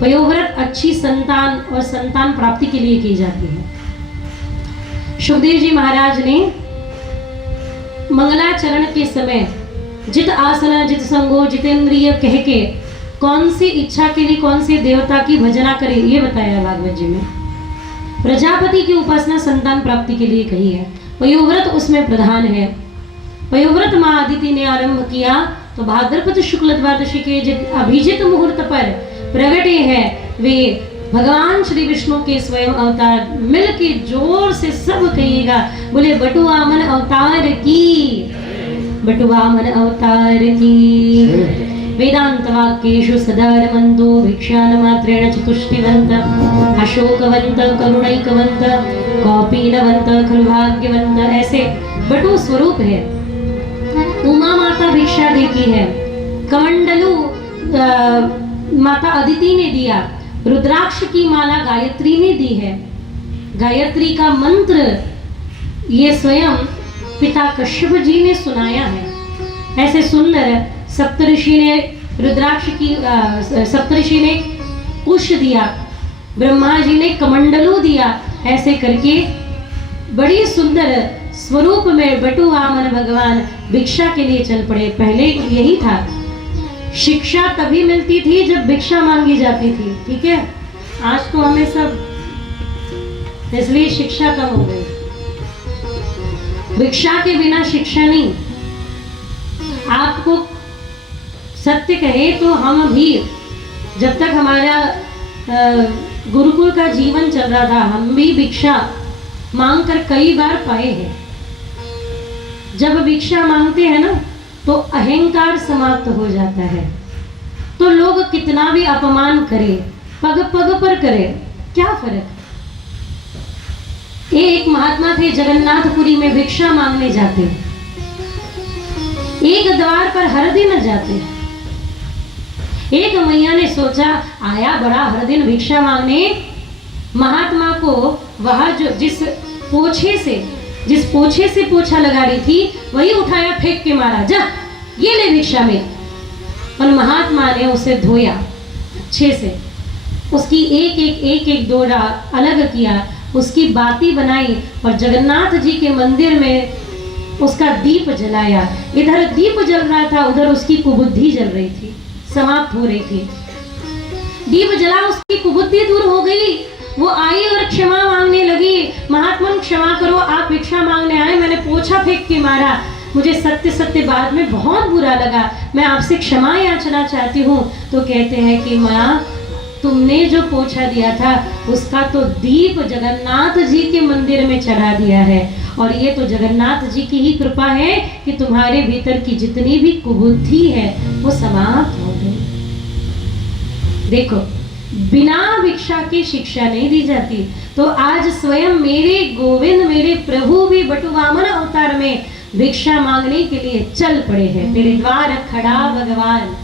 पयोव्रत अच्छी संतान और संतान प्राप्ति के लिए की जाती है। सुखदेव जी महाराज ने मंगलाचरण के समय जित आसना जित संगो जितेंद्रिय कह के कौन सी इच्छा के लिए कौन से देवता की भजना करे ये बताया भागवत जी में। प्रजापति की उपासना संतान प्राप्ति के लिए कही है। पयोव्रत उसमें प्रधान है। पयोव्रत माँ अदिति ने आरंभ किया तो भाद्रपद शुक्ल द्वादशी के जब अभिजित मुहूर्त पर प्रगटे है वे भगवान श्री विष्णु के स्वयं अवतार। मिल के जोर से सब कहिएगा, बोले बटुवामन अवतार की, बटुवामन अवतार की। वेदांत वाक्येषु सदा रमन्तो भिक्षान मात्रेण चतुष्टिवन्त अशोकवन्त करुणैकवन्त कौपीनवन्त खलु भाग्यवन्त। ऐसे बटु स्वरूप है। उमा माता भिक्षा देती है, कमंडलू माता अदिति ने दिया, रुद्राक्ष की माला गायत्री ने दी है। गायत्री का मंत्र ये स्वयं पिता कश्यप जी ने सुनाया है। ऐसे सुंदर सप्तऋषि ने रुद्राक्ष की सप्तऋषि ने कुश दिया, ब्रह्मा जी ने कमंडलू दिया। ऐसे करके बड़ी सुंदर स्वरूप में बटु वामन भगवान भिक्षा के लिए चल पड़े। पहले यही था, शिक्षा तभी मिलती थी जब भिक्षा मांगी जाती थी। ठीक है, आज तो हमें सब इसलिए शिक्षा कम हो गई। भिक्षा के बिना शिक्षा नहीं। आपको सत्य कहे तो हम भी जब तक हमारा गुरुकुल का जीवन चल रहा था, हम भी भिक्षा मांगकर कई बार पाए हैं। जब भिक्षा मांगते हैं ना तो अहंकार समाप्त हो जाता है। तो लोग कितना भी अपमान करें, पग पग पर करे, क्या फर्क। एक महात्मा थे जगन्नाथपुरी में भिक्षा मांगने जाते, एक द्वार पर हर दिन जाते। एक मैया ने सोचा आया बड़ा हर दिन भिक्षा मांगने, महात्मा को वहां जो जिस पोछे से पोछा लगा रही थी वही उठाया, फेंक के मारा, जा ये ले भिक्षा में। और महात्मा ने उसे धोया अच्छे से, उसकी एक एक डोरा अलग किया, उसकी बाती बनाई और जगन्नाथ जी के मंदिर में उसका दीप जलाया। इधर दीप जल रहा था, उधर उसकी कुबुद्धि जल रही थी, समाप्त हो रही थी। दीप जला, उसकी कुबुद्धि दूर हो गई। वो आई और क्षमा मांगने लगी, महात्मन क्षमा करो, आप भिक्षा मांगने आए, मैंने पोछा फेंक के मारा, मुझे सत्य सत्य बाद में बहुत बुरा लगा, मैं आपसे क्षमा याचना चाहती हूँ। तो कहते हैं कि माँ तुमने जो पोछा दिया था उसका तो दीप जगन्नाथ जी के मंदिर में चढ़ा दिया है, और ये तो जगन्नाथ जी की ही कृपा है कि तुम्हारे भीतर की जितनी भी कुबुद्धि है वो समाप्त हो गई। देखो, बिना भिक्षा की शिक्षा नहीं दी जाती। तो आज स्वयं मेरे गोविंद मेरे प्रभु भी बटुवामन अवतार में भिक्षा मांगने के लिए चल पड़े हैं। तेरे द्वार खड़ा भगवान,